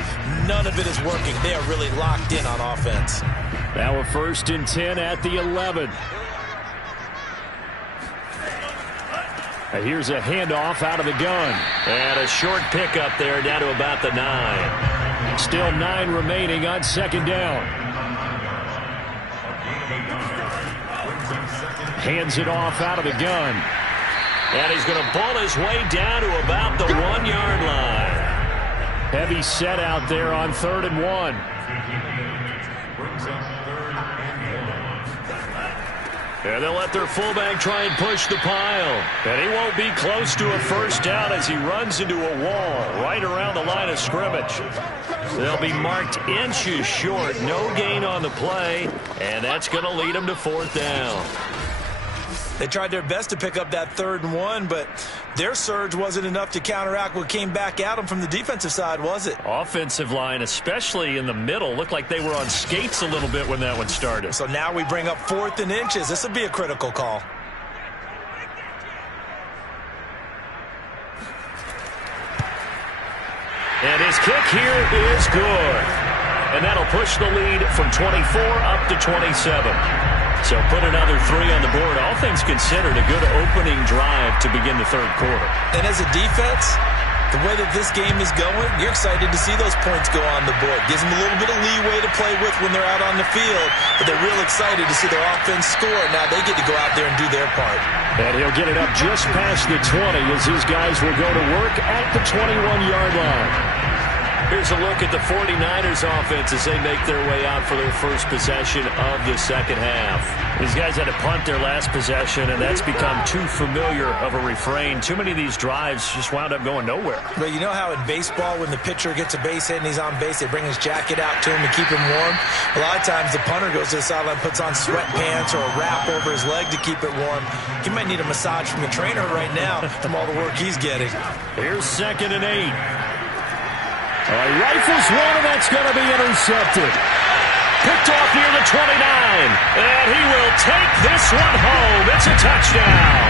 none of it is working. They are really locked in on offense. Now a 1st and 10 at the 11. Here's a handoff out of the gun. And a short pickup there down to about the 9. Still 9 remaining on second down. Hands it off out of the gun. And he's going to ball his way down to about the 1-yard line. Heavy set out there on 3rd and 1. And they'll let their fullback try and push the pile. And he won't be close to a first down as he runs into a wall right around the line of scrimmage. They'll be marked inches short. No gain on the play. And that's going to lead them to 4th down. They tried their best to pick up that 3rd and 1, but their surge wasn't enough to counteract what came back at them from the defensive side, was it? Offensive line, especially in the middle, looked like they were on skates a little bit when that one started. So now we bring up 4th and inches. This will be a critical call. And his kick here is good. And that'll push the lead from 24 up to 27. So put another 3 on the board. All things considered, a good opening drive to begin the third quarter. And as a defense, the way that this game is going, you're excited to see those points go on the board. Gives them a little bit of leeway to play with when they're out on the field, but they're real excited to see their offense score. Now they get to go out there and do their part. And he'll get it up just past the 20 as his guys will go to work at the 21-yard line. Here's a look at the 49ers offense as they make their way out for their first possession of the second half. These guys had to punt their last possession, and that's become too familiar of a refrain. Too many of these drives just wound up going nowhere. But you know how in baseball, when the pitcher gets a base hit and he's on base, they bring his jacket out to him to keep him warm? A lot of times the punter goes to the sideline, puts on sweatpants or a wrap over his leg to keep it warm. He might need a massage from the trainer right now from all the work he's getting. Here's 2nd and 8. Rifles one, and that's going to be intercepted. Picked off near the 29, and he will take this one home. It's a touchdown.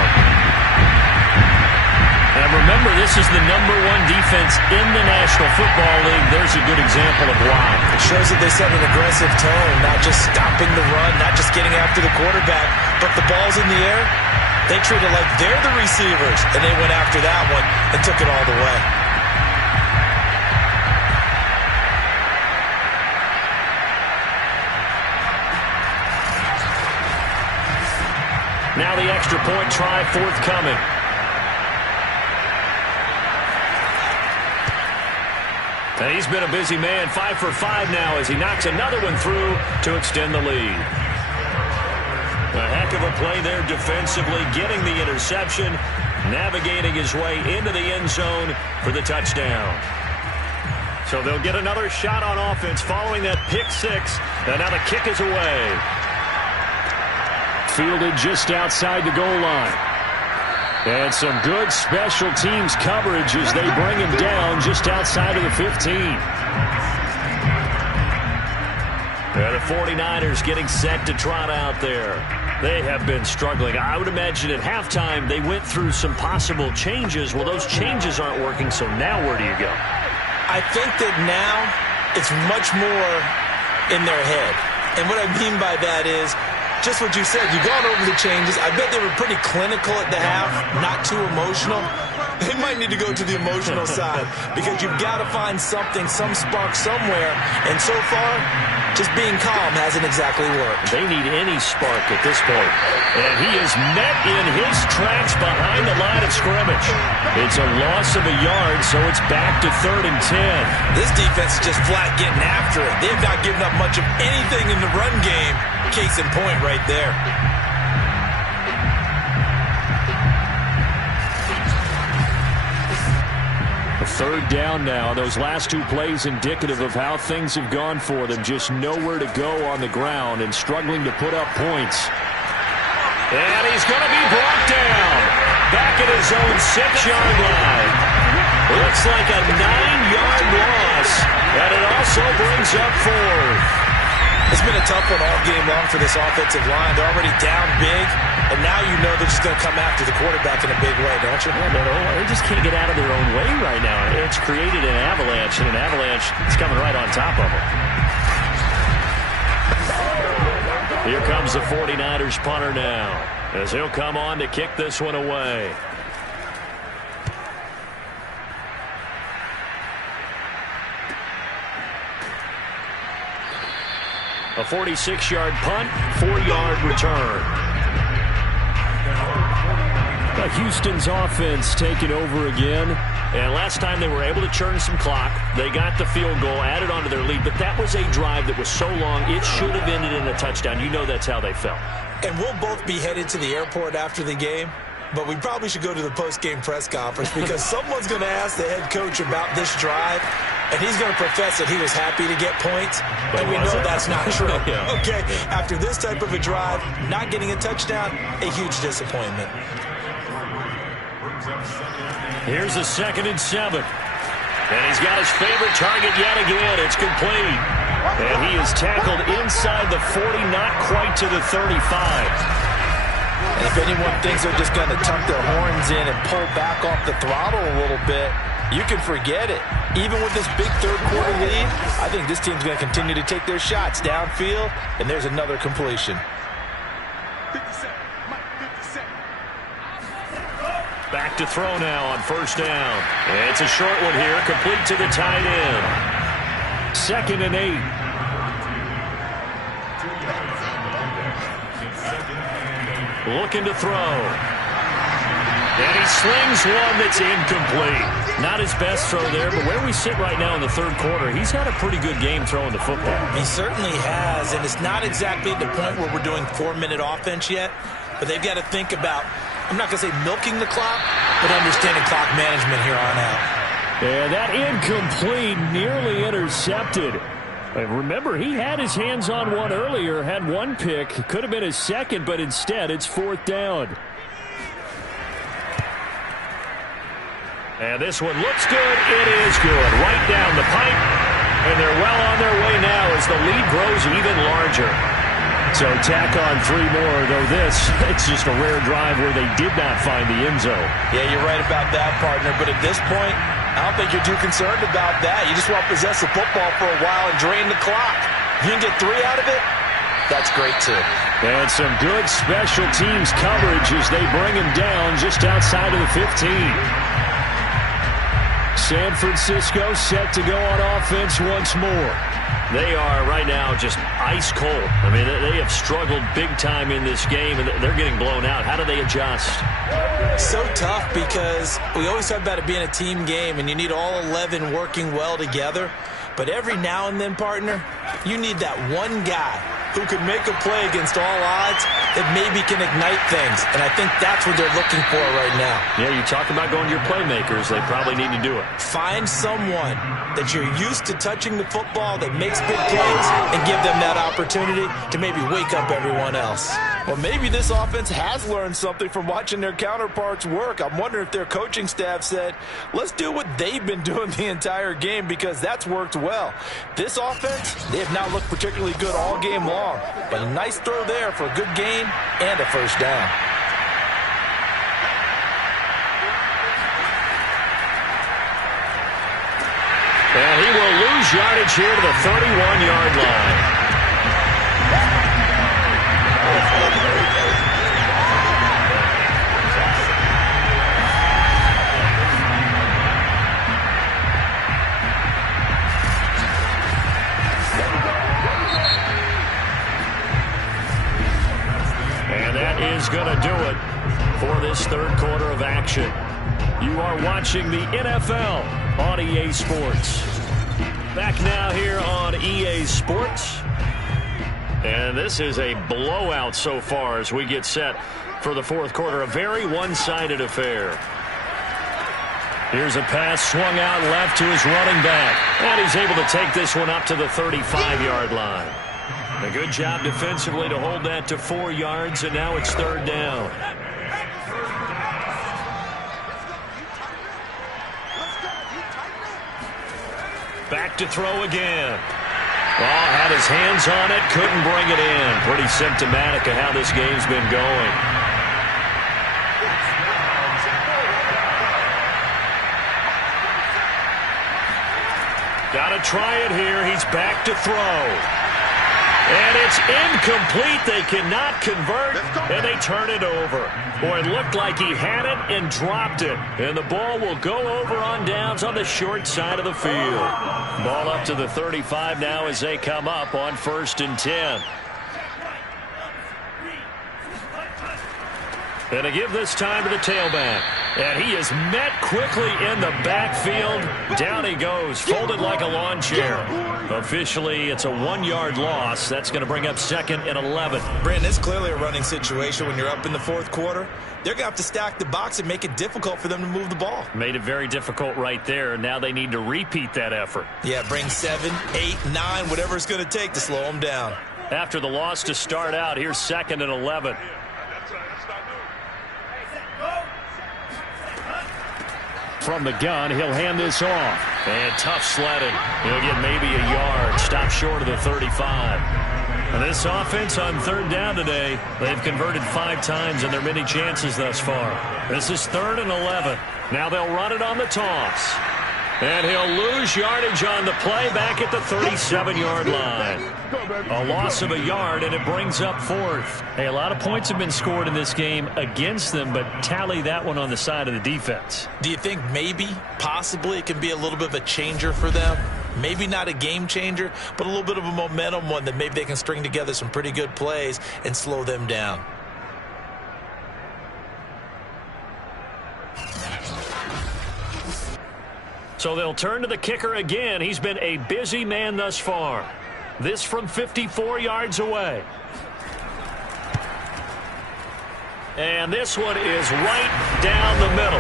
And remember, this is the #1 defense in the National Football League. There's a good example of why. It shows that they set an aggressive tone, not just stopping the run, not just getting after the quarterback, but the ball's in the air. They treat it like they're the receivers, and they went after that one and took it all the way. Now the extra point try forthcoming. And he's been a busy man, 5 for 5 now as he knocks another one through to extend the lead. A heck of a play there defensively, getting the interception, navigating his way into the end zone for the touchdown. So they'll get another shot on offense following that pick six, and now the kick is away. Fielded just outside the goal line. And some good special teams coverage as they bring him down just outside of the 15. And the 49ers getting set to trot out there. They have been struggling. I would imagine at halftime they went through some possible changes. Well, those changes aren't working, so now where do you go? I think that now it's much more in their head. And what I mean by that is, just what you said, you've gone over the changes. I bet they were pretty clinical at the half, not too emotional. They might need to go to the emotional side because you've got to find something, some spark somewhere. And so far, just being calm hasn't exactly worked. They need any spark at this point. And he is met in his tracks behind the line of scrimmage. It's a loss of a yard, so it's back to 3rd and 10. This defense is just flat getting after it. They've not given up much of anything in the run game. Case in point right there. A 3rd down now. Those last 2 plays indicative of how things have gone for them. Just nowhere to go on the ground and struggling to put up points. And he's going to be brought down. Back at his own 6-yard line. Looks like a 9-yard loss. And it also brings up 4th. It's been a tough one all game long for this offensive line. They're already down big, and now you know they're just going to come after the quarterback in a big way, don't you? Yeah, they just can't get out of their own way right now. It's created an avalanche, and an avalanche is coming right on top of them. Here comes the 49ers punter now, as he'll come on to kick this one away. A 46-yard punt, 4-yard return. Houston's offense taking over again. And last time they were able to churn some clock. They got the field goal, added onto their lead. But that was a drive that was so long, it should have ended in a touchdown. You know that's how they felt. And we'll both be headed to the airport after the game. But we probably should go to the post-game press conference because someone's going to ask the head coach about this drive, and he's going to profess that he was happy to get points, and we know that's not true. Okay, after this type of a drive, not getting a touchdown, a huge disappointment. Here's a 2nd and 7. And he's got his favorite target yet again. It's complete. And he is tackled inside the 40, not quite to the 35. And if anyone thinks they're just going to tuck their horns in and pull back off the throttle a little bit, you can forget it. Even with this big third-quarter lead, I think this team's going to continue to take their shots downfield, and there's another completion. Back to throw now on first down. It's a short one here, complete to the tight end. 2nd and 8. Looking to throw. And he slings one that's incomplete. Not his best throw there, but where we sit right now in the third quarter, he's had a pretty good game throwing the football. He certainly has, and it's not exactly at the point where we're doing 4-minute offense yet, but they've got to think about, I'm not going to say milking the clock, but understanding clock management here on out. And that incomplete, nearly intercepted. Remember, he had his hands on one earlier, had one pick. Could have been his second, but instead it's 4th down. And this one looks good. It is good. Right down the pipe. And they're well on their way now as the lead grows even larger. So tack on 3 more, though it's just a rare drive where they did not find the end zone. Yeah, you're right about that, partner. But at this point, I don't think you're too concerned about that. You just want to possess the football for a while and drain the clock. If you can get 3 out of it, that's great, too. And some good special teams coverage as they bring him down just outside of the 15. San Francisco set to go on offense once more. They are right now just ice cold. I mean, they have struggled big time in this game, and they're getting blown out. How do they adjust? So tough because we always talk about it being a team game, and you need all 11 working well together. But every now and then, partner, you need that one guy who can make a play against all odds that maybe can ignite things. And I think that's what they're looking for right now. Yeah, you talk about going to your playmakers. They probably need to do it. Find someone that you're used to touching the football that makes big plays and give them that opportunity to maybe wake up everyone else. Well, maybe this offense has learned something from watching their counterparts work. I'm wondering if their coaching staff said, let's do what they've been doing the entire game because that's worked well. This offense, they have not looked particularly good all game long, but a nice throw there for a good gain and a first down. And he will lose yardage here to the 31-yard line. And that is going to do it for this third quarter of action. You are watching the NFL on EA Sports. Back now here on EA Sports. And this is a blowout so far as we get set for the fourth quarter. A very one-sided affair. Here's a pass swung out left to his running back. And he's able to take this one up to the 35-yard line. A good job defensively to hold that to 4 yards, and now it's third down. Back to throw again. Oh, had his hands on it, couldn't bring it in. Pretty symptomatic of how this game's been going. Got to try it here. He's back to throw. And it's incomplete. They cannot convert, and they turn it over. Boy, it looked like he had it and dropped it. And the ball will go over on downs on the short side of the field. Ball up to the 35 now as they come up on 1st and 10. And to give this time to the tailback. And he is met quickly in the backfield. Down he goes, folded like a lawn chair. Officially, it's a 1-yard loss. That's going to bring up 2nd and 11. Brandon, it's clearly a running situation when you're up in the fourth quarter. They're going to have to stack the box and make it difficult for them to move the ball. Made it very difficult right there. Now they need to repeat that effort. Yeah, bring 7, 8, 9, whatever it's going to take to slow them down. After the loss to start out, here's 2nd and 11. From the gun, he'll hand this off. And tough sledding. He'll get maybe a yard. Stop short of the 35. And this offense on third down today, they've converted 5 times in their many chances thus far. This is 3rd and 11. Now they'll run it on the toss. And he'll lose yardage on the play back at the 37-yard line. A loss of a yard, and it brings up 4th. Hey, a lot of points have been scored in this game against them, but tally that one on the side of the defense. Do you think maybe, possibly, it can be a little bit of a changer for them? Maybe not a game changer, but a little bit of a momentum one that maybe they can string together some pretty good plays and slow them down. So they'll turn to the kicker again. He's been a busy man thus far. This from 54 yards away. And this one is right down the middle.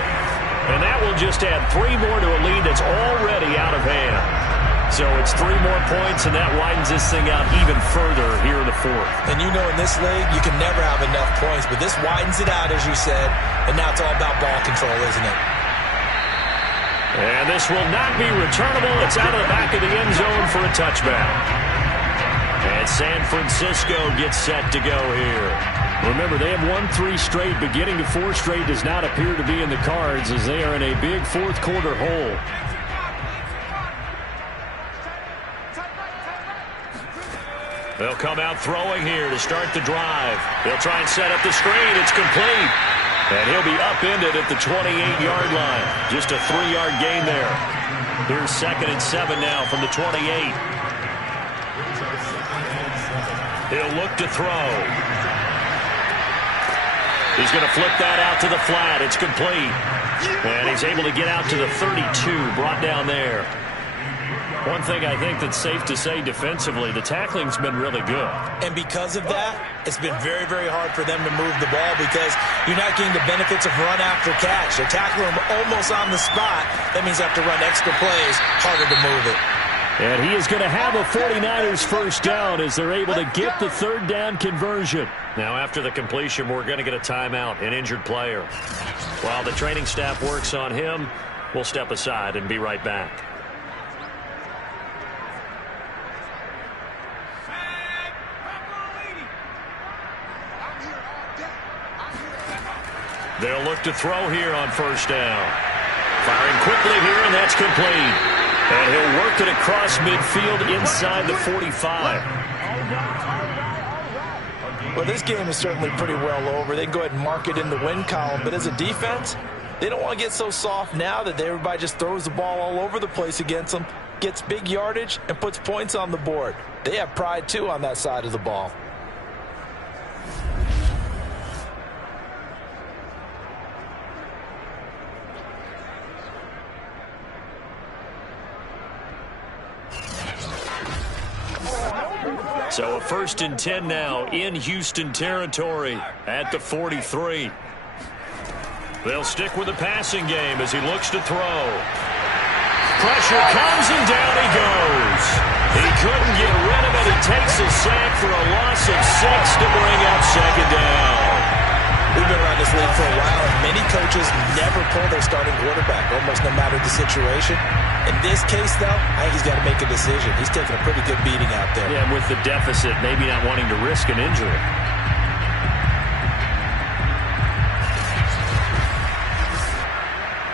And that will just add 3 more to a lead that's already out of hand. So it's 3 more points, and that widens this thing out even further here in the 4th. And you know in this league, you can never have enough points, but this widens it out, as you said, and now it's all about ball control, isn't it? And this will not be returnable. It's out of the back of the end zone for a touchback. And San Francisco gets set to go here. Remember, they have won 3 straight, but getting to 4 straight does not appear to be in the cards as they are in a big 4th quarter hole. They'll come out throwing here to start the drive. They'll try and set up the screen. It's complete. And he'll be upended at the 28-yard line. Just a 3-yard gain there. Here's 2nd and 7 now from the 28. He'll look to throw. He's going to flip that out to the flat. It's complete. And he's able to get out to the 32, brought down there. One thing I think that's safe to say defensively, the tackling's been really good. And because of that, it's been very, very hard for them to move the ball because you're not getting the benefits of run after catch. They're tackling them almost on the spot. That means they have to run extra plays, harder to move it. And he is going to have a 49ers first down as they're able to get the 3rd down conversion. Now after the completion, we're going to get a timeout, an injured player. While the training staff works on him, we'll step aside and be right back. They'll look to throw here on first down. Firing quickly here, and that's complete. And he'll work it across midfield inside the 45. Well, this game is certainly pretty well over. They can go ahead and mark it in the win column. But as a defense, they don't want to get so soft now that everybody just throws the ball all over the place against them, gets big yardage, and puts points on the board. They have pride, too, on that side of the ball. So a 1st and 10 now in Houston territory at the 43. They'll stick with the passing game as he looks to throw. Pressure comes and down he goes. He couldn't get rid of it. He takes a sack for a loss of 6 to bring up 2nd down. We've been around this league for a while, and many coaches never pull their starting quarterback, almost no matter the situation. In this case, though, I think he's got to make a decision. He's taking a pretty good beating out there. Yeah, with the deficit, maybe not wanting to risk an injury.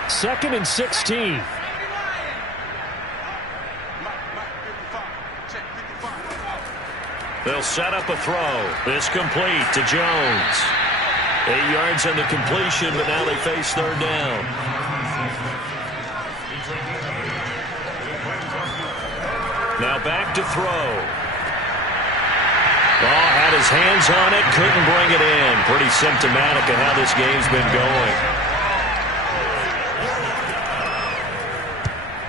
Second and 16. They'll set up a throw. This complete to Jones. 8 yards on the completion, but now they face 3rd down. Now back to throw. Oh, had his hands on it, couldn't bring it in. Pretty symptomatic of how this game's been going.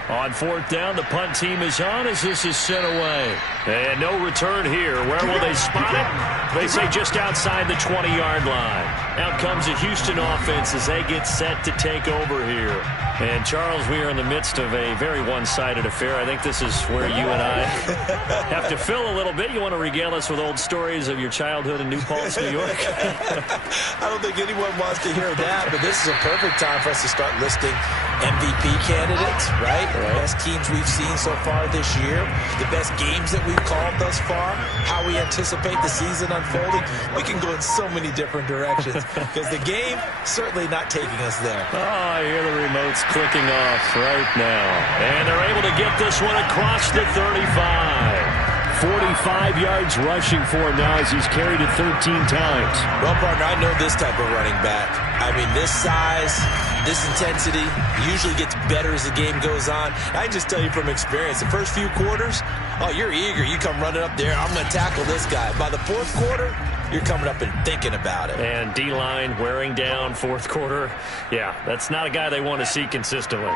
On 4th down, the punt team is on as this is sent away. And no return here. Where will they spot it? They say just outside the 20-yard line. Out comes the Houston offense as they get set to take over here. And, Charles, we are in the midst of a very one-sided affair. I think this is where you and I have to fill a little bit. You want to regale us with old stories of your childhood in New Paltz, New York? I don't think anyone wants to hear that, but this is a perfect time for us to start listing MVP candidates, right? The best teams we've seen so far this year, the best games that we've called thus far, how we anticipate the season unfolding. We can go in so many different directions. because the game certainly not taking us there. Oh, I hear the remotes clicking off right now. And they're able to get this one across the 35. 45 yards rushing for him now as he's carried it 13 times. Well, partner, I know this type of running back. I mean, this size, this intensity usually gets better as the game goes on. I just tell you from experience, the first few quarters, oh, you're eager. You come running up there, I'm going to tackle this guy. By the fourth quarter, you're coming up and thinking about it. And D-line wearing down fourth quarter. Yeah, that's not a guy they want to see consistently.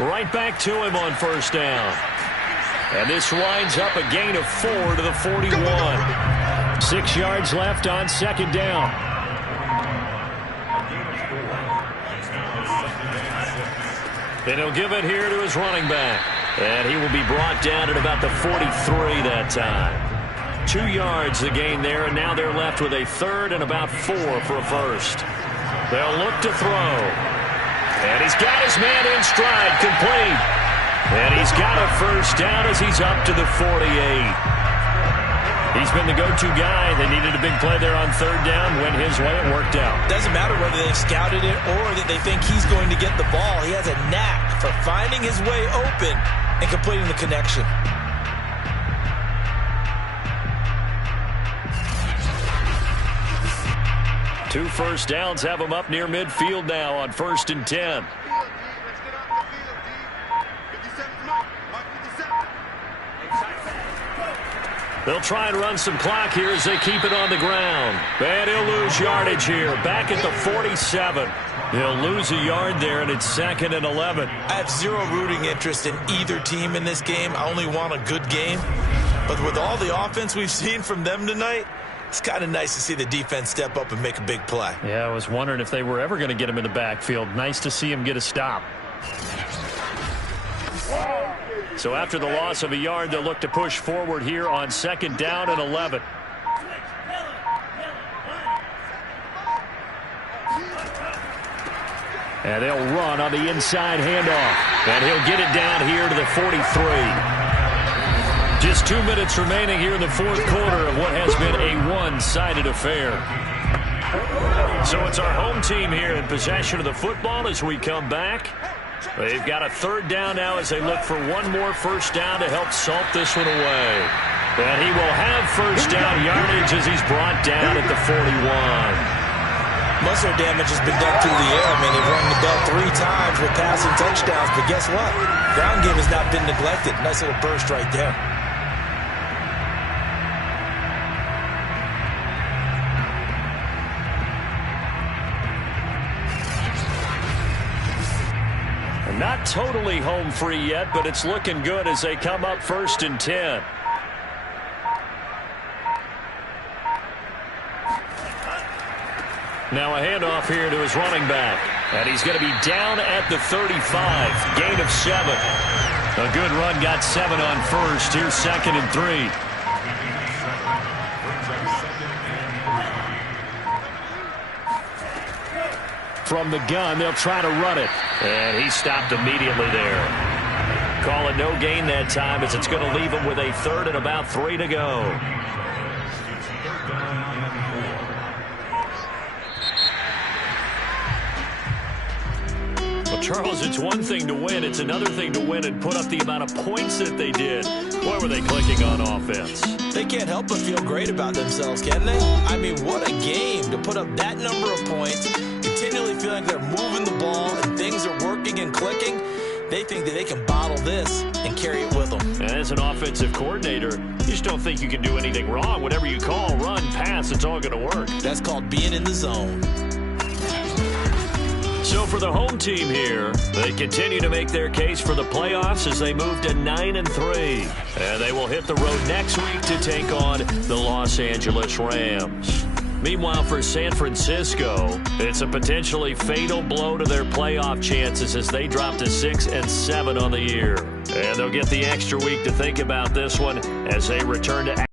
Right back to him on first down. And this winds up a gain of 4 to the 41. 6 yards left on second down. And he'll give it here to his running back. And he will be brought down at about the 43 that time. 2 yards the gain there, and now they're left with a third and about 4 for a first. They'll look to throw. And he's got his man in stride, complete. And he's got a first down as he's up to the 48. He's been the go-to guy. They needed a big play there on third down. Went his way. It worked out. Doesn't matter whether they scouted it or that they think he's going to get the ball. He has a knack for finding his way open and completing the connection. Two first downs have him up near midfield now on 1st and 10. They'll try and run some clock here as they keep it on the ground. And he'll lose yardage here. Back at the 47. He'll lose a yard there, and it's 2nd and 11. I have zero rooting interest in either team in this game. I only want a good game. But with all the offense we've seen from them tonight, it's kind of nice to see the defense step up and make a big play. Yeah, I was wondering if they were ever going to get him in the backfield. Nice to see him get a stop. So after the loss of a yard, they'll look to push forward here on 2nd down and 11. And they'll run on the inside handoff. And he'll get it down here to the 43. Just 2 minutes remaining here in the fourth quarter of what has been a one-sided affair. So it's our home team here in possession of the football as we come back. They've got a third down now as they look for one more first down to help salt this one away. And he will have first down yardage as he's brought down at the 41. Most of their damage has been done through the air. I mean, they've rung the bell 3 times with passing touchdowns, but guess what? Ground game has not been neglected. Nice little burst right there. Not totally home free yet, but it's looking good as they come up 1st and 10. Now a handoff here to his running back. And he's going to be down at the 35. Gain of 7. A good run, got 7 on first. Here's 2nd and 3. From the gun, they'll try to run it. And he stopped immediately there. Call it no gain that time as it's going to leave him with a third and about 3 to go. Well, Charles, it's one thing to win. It's another thing to win and put up the amount of points that they did. Boy, were they clicking on offense. They can't help but feel great about themselves, can they? I mean, what a game to put up that number of points, continually feeling like they're moving the ball and things are working and clicking. They think that they can bottle this and carry it with them. And as an offensive coordinator, you just don't think you can do anything wrong. Whatever you call, run, pass, it's all going to work. That's called being in the zone. So for the home team here, they continue to make their case for the playoffs as they move to 9-3. And they will hit the road next week to take on the Los Angeles Rams. Meanwhile, for San Francisco, it's a potentially fatal blow to their playoff chances as they drop to 6-7 on the year. And they'll get the extra week to think about this one as they return to